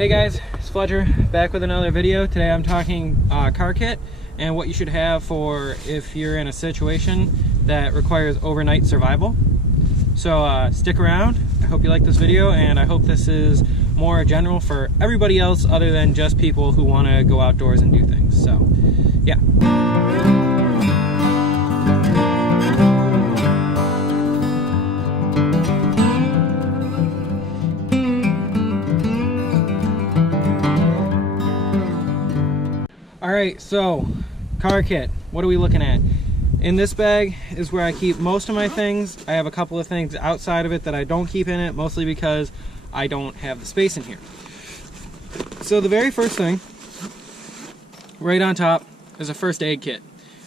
Hey guys, it's Fletcher back with another video. Today I'm talking car kit and what you should have for if you're in a situation that requires overnight survival. So stick around. I hope you like this video, and I hope this is more general for everybody else other than just people who want to go outdoors and do things. So yeah. Alright, so car kit, what are we looking at? In this bag is where I keep most of my things. I have a couple of things outside of it that I don't keep in it, mostly because I don't have the space in here. So the very first thing, right on top, is a first aid kit.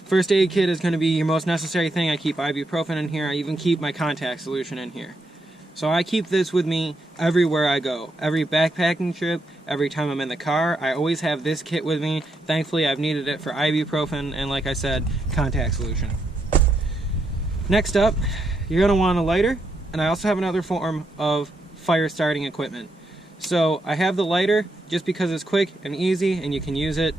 First aid kit is going to be your most necessary thing. I keep ibuprofen in here. I even keep my contact solution in here. So I keep this with me everywhere I go. Every backpacking trip, every time I'm in the car, I always have this kit with me. Thankfully, I've needed it for ibuprofen and, like I said, contact solution. Next up, you're going to want a lighter, and I also have another form of fire starting equipment. So I have the lighter just because it's quick and easy, and you can use it.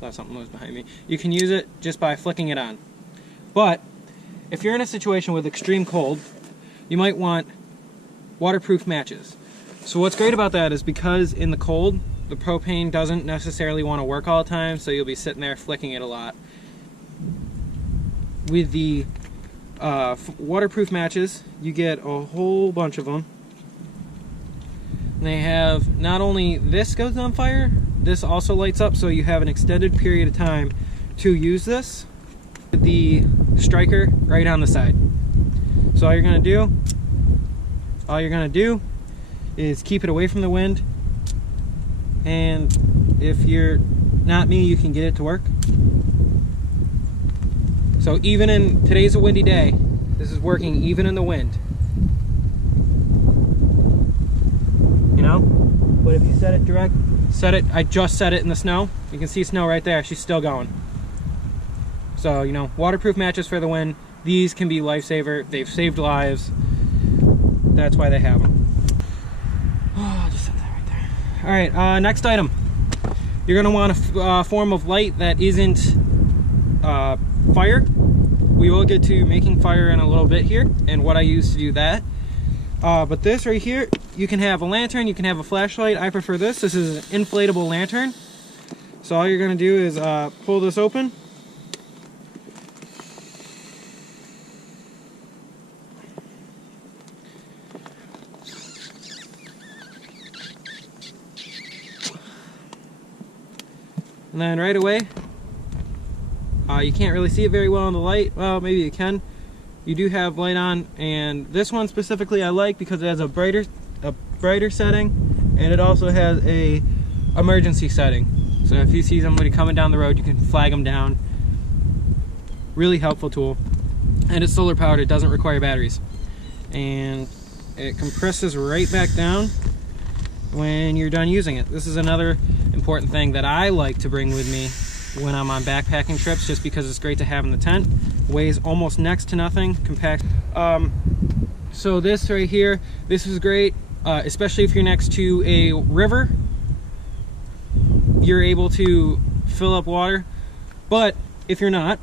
Thought something was behind me. You can use it just by flicking it on. But if you're in a situation with extreme cold, you might want waterproof matches. So what's great about that is because in the cold, the propane doesn't necessarily want to work all the time, so you'll be sitting there flicking it a lot. With the waterproof matches, you get a whole bunch of them. And they have, not only this goes on fire, this also lights up, so you have an extended period of time to use this. The striker right on the side. So all you're gonna do is keep it away from the wind, and if you're not me, you can get it to work. So even in today's a windy day, this is working even in the wind. You know? But if you set it I just set it in the snow. You can see snow right there. She's still going. So, you know, waterproof matches for the win. These can be lifesaver. They've saved lives. That's why they have them. Oh, I'll just set that right there. All right, next item. You're going to want a form of light that isn't fire. We will get to making fire in a little bit here and what I use to do that. But this right here, you can have a lantern, you can have a flashlight. I prefer this. This is an inflatable lantern. So all you're going to do is pull this open. And then right away, you can't really see it very well in the light. Well, maybe you can. You do have light on, and this one specifically I like because it has a brighter setting, and it also has a emergency setting. So if you see somebody coming down the road, you can flag them down. Really helpful tool. And it's solar powered, it doesn't require batteries. And it compresses right back down when you're done using it. This is another important thing that I like to bring with me when I'm on backpacking trips, just because it's great to have in the tent. Weighs almost next to nothing, compact. So this right here, this is great, especially if you're next to a river. You're able to fill up water. But if you're not,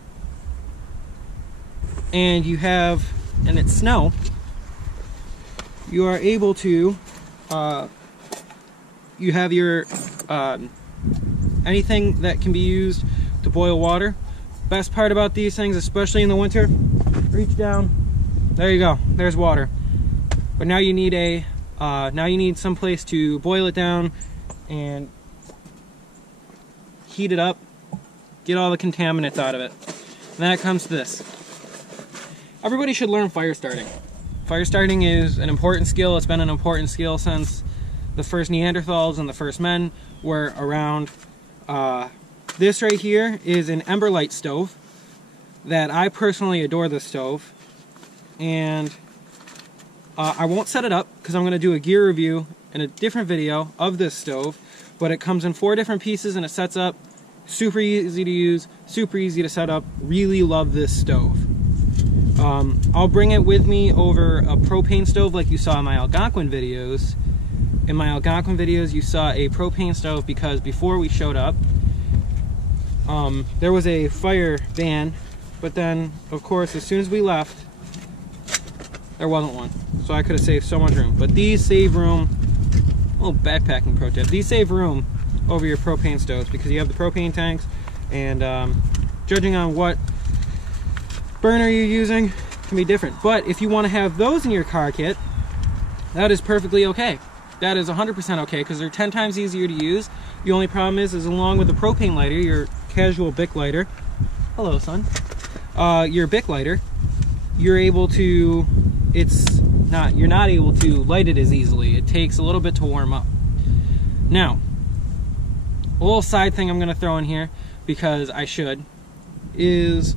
and it's snow, you are able to you have your anything that can be used to boil water. Best part about these things, especially in the winter, reach down, there you go, there's water. But now you need some place to boil it down and heat it up, get all the contaminants out of it. And then it comes to this. Everybody should learn fire starting. Fire starting is an important skill. It's been an important skill since the first Neanderthals and the first men were around. This right here is an Ember Light stove that I personally adore. This stove, and I won't set it up because I'm going to do a gear review in a different video of this stove, but it comes in 4 different pieces and it sets up super easy to use, super easy to set up. Really love this stove. I'll bring it with me over a propane stove like you saw in my Algonquin videos, in my Algonquin videos, you saw a propane stove because before we showed up, there was a fire ban, but then, of course, as soon as we left, there wasn't one. So I could have saved so much room. But these save room, a little backpacking pro tip, these save room over your propane stoves because you have the propane tanks, and judging on what burner you're using can be different. But if you want to have those in your car kit, that is perfectly okay. That is 100% okay because they're 10 times easier to use. The only problem is along with the propane lighter, your casual Bic lighter, hello son, your Bic lighter, you're not able to light it as easily. It takes a little bit to warm up. Now, a little side thing I'm going to throw in here because I should is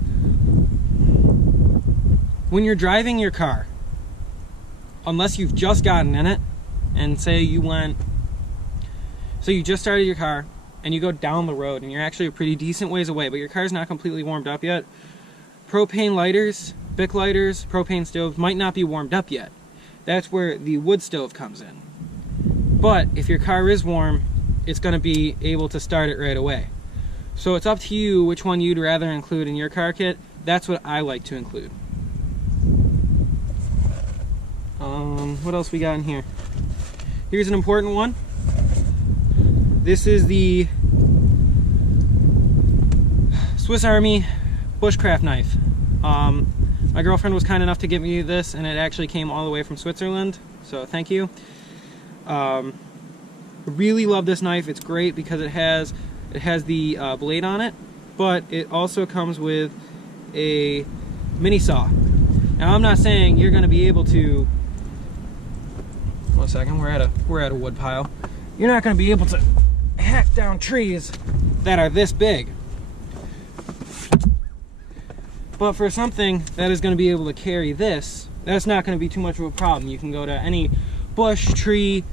when you're driving your car, unless you've just gotten in it and say you just started your car and you go down the road and you're actually a pretty decent ways away, but your car's not completely warmed up yet, propane lighters, Bic lighters, propane stoves might not be warmed up yet. That's where the wood stove comes in. But if your car is warm, it's going to be able to start it right away. So it's up to you which one you'd rather include in your car kit. That's what I like to include. What else we got in here? Here's an important one. This is the Swiss Army Bushcraft Knife. My girlfriend was kind enough to give me this, and it actually came all the way from Switzerland, so thank you. I really love this knife. It's great because it has the blade on it, but it also comes with a mini saw. Now I'm not saying you're going to be able to. One second, we're at a wood pile. You're not going to be able to hack down trees that are this big. But for something that is going to be able to carry this, that's not going to be too much of a problem. You can go to any bush, tree,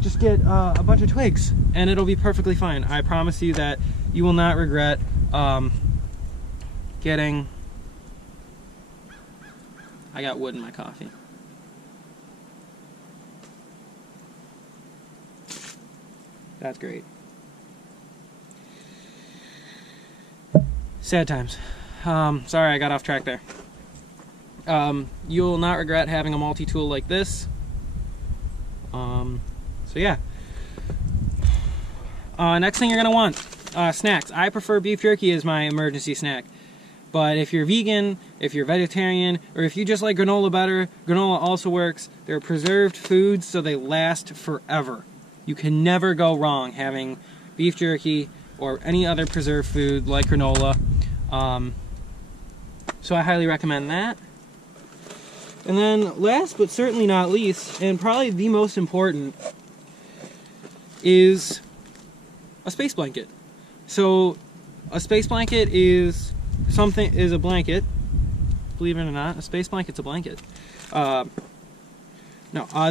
just get a bunch of twigs, and it'll be perfectly fine. I promise you that you will not regret getting... I got wood in my coffee. That's great. Sad times. Sorry, I got off track there. You'll not regret having a multi-tool like this. So yeah. Next thing you're gonna want, snacks. I prefer beef jerky as my emergency snack. But if you're vegan, if you're vegetarian, or if you just like granola better, granola also works. They're preserved foods, so they last forever. You can never go wrong having beef jerky or any other preserved food like granola. So I highly recommend that. And then last but certainly not least, and probably the most important, is a space blanket. So a space blanket is a blanket. Believe it or not, a space blanket's a blanket.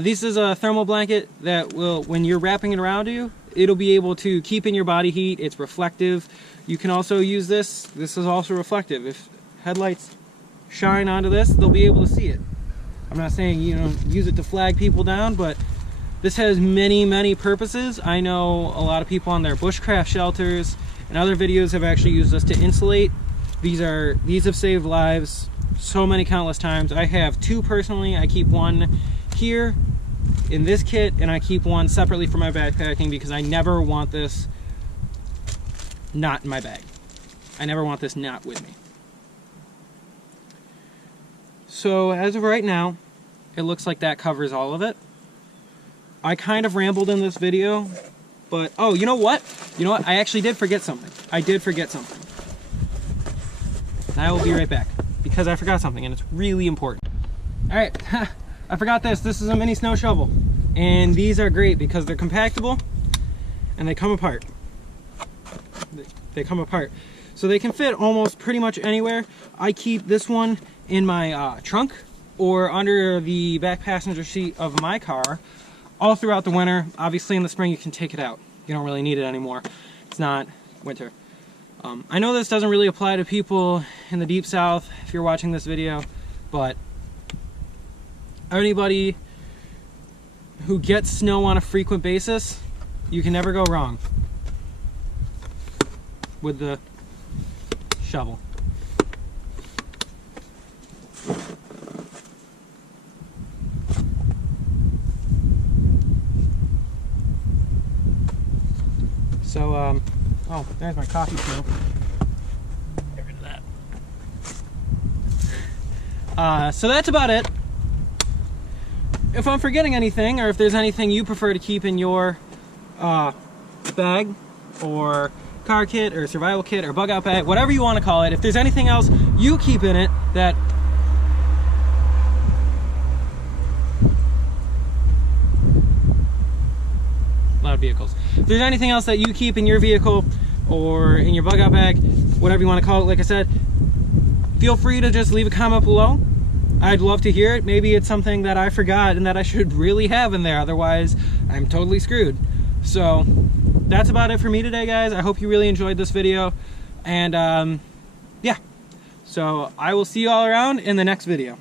This is a thermal blanket that will, when you're wrapping it around you, it'll be able to keep in your body heat. It's reflective. You can also use this. This is also reflective. If headlights shine onto this, they'll be able to see it. I'm not saying, use it to flag people down, but this has many, many purposes. I know a lot of people on their bushcraft shelters and other videos have actually used this to insulate. These have saved lives so many countless times. I have two personally. I keep one here in this kit, and I keep one separately for my backpacking because I never want this not in my bag. I never want this not with me. So as of right now, it looks like that covers all of it. I kind of rambled in this video, but oh, you know what? I actually did forget something. I did forget something. And I will be right back because I forgot something and it's really important. All right, I forgot this. This is a mini snow shovel, and these are great because they're compactable and they come apart. They come apart, so they can fit almost pretty much anywhere. I keep this one in my trunk or under the back passenger seat of my car all throughout the winter. Obviously in the spring you can take it out. You don't really need it anymore. It's not winter. I know this doesn't really apply to people in the deep south if you're watching this video, but anybody who gets snow on a frequent basis, you can never go wrong with the shovel. So, oh, there's my coffee snow. Get rid of that. So that's about it. If I'm forgetting anything, or if there's anything you prefer to keep in your bag, or car kit, or survival kit, or bug out bag, whatever you want to call it, if there's anything else you keep in it that loud vehicles. If there's anything else that you keep in your vehicle or in your bug out bag, whatever you want to call it, like I said, feel free to just leave a comment below. I'd love to hear it. Maybe it's something that I forgot and that I should really have in there, otherwise I'm totally screwed. So that's about it for me today, guys. I hope you really enjoyed this video, and yeah, so I will see you all around in the next video.